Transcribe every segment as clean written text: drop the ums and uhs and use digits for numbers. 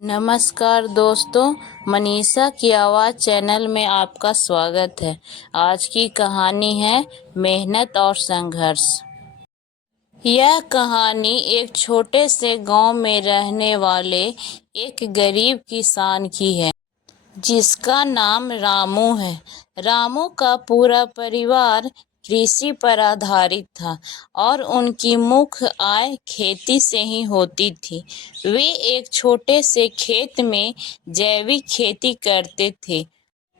नमस्कार दोस्तों, मनीषा की आवाज़ चैनल में आपका स्वागत है। आज की कहानी है मेहनत और संघर्ष। यह कहानी एक छोटे से गांव में रहने वाले एक गरीब किसान की है, जिसका नाम रामू है। रामू का पूरा परिवार कृषि पर आधारित था और उनकी मुख्य आय खेती से ही होती थी। वे एक छोटे से खेत में जैविक खेती करते थे।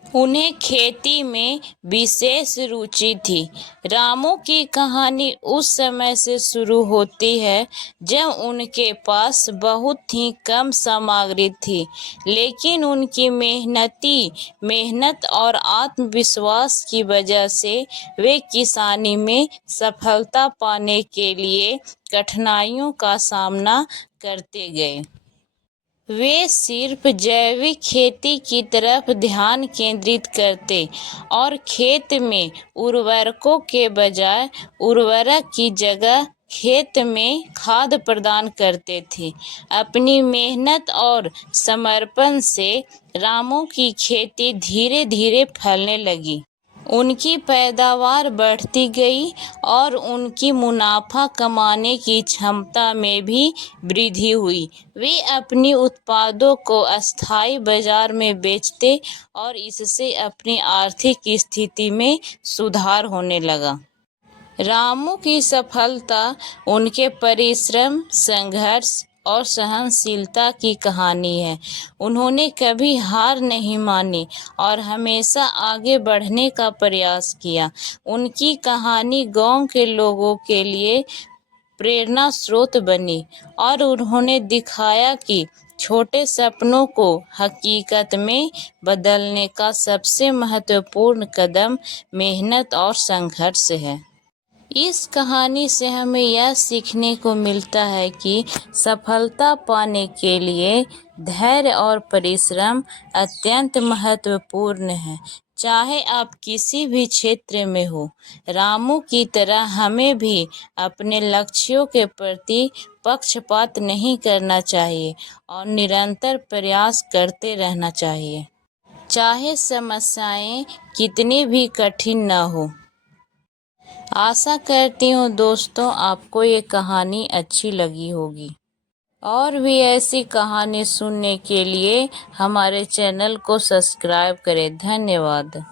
उन्हें खेती में विशेष रुचि थी। रामू की कहानी उस समय से शुरू होती है जब उनके पास बहुत ही कम सामग्री थी, लेकिन उनकी मेहनत और आत्मविश्वास की वजह से वे किसानी में सफलता पाने के लिए कठिनाइयों का सामना करते गए। वे सिर्फ जैविक खेती की तरफ ध्यान केंद्रित करते और खेत में उर्वरकों के बजाय उर्वरक की जगह खेत में खाद प्रदान करते थे। अपनी मेहनत और समर्पण से रामू की खेती धीरे धीरे फलने लगी। उनकी पैदावार बढ़ती गई और उनकी मुनाफा कमाने की क्षमता में भी वृद्धि हुई। वे अपनी उत्पादों को अस्थायी बाजार में बेचते और इससे अपनी आर्थिक स्थिति में सुधार होने लगा। रामू की सफलता उनके परिश्रम, संघर्ष और सहनशीलता की कहानी है। उन्होंने कभी हार नहीं मानी और हमेशा आगे बढ़ने का प्रयास किया। उनकी कहानी गांव के लोगों के लिए प्रेरणा स्रोत बनी और उन्होंने दिखाया कि छोटे सपनों को हकीकत में बदलने का सबसे महत्वपूर्ण कदम मेहनत और संघर्ष है। इस कहानी से हमें यह सीखने को मिलता है कि सफलता पाने के लिए धैर्य और परिश्रम अत्यंत महत्वपूर्ण है, चाहे आप किसी भी क्षेत्र में हो। रामू की तरह हमें भी अपने लक्ष्यों के प्रति पक्षपात नहीं करना चाहिए और निरंतर प्रयास करते रहना चाहिए, चाहे समस्याएं कितनी भी कठिन न हो। आशा करती हूँ दोस्तों आपको ये कहानी अच्छी लगी होगी। और भी ऐसी कहानी सुनने के लिए हमारे चैनल को सब्सक्राइब करें। धन्यवाद।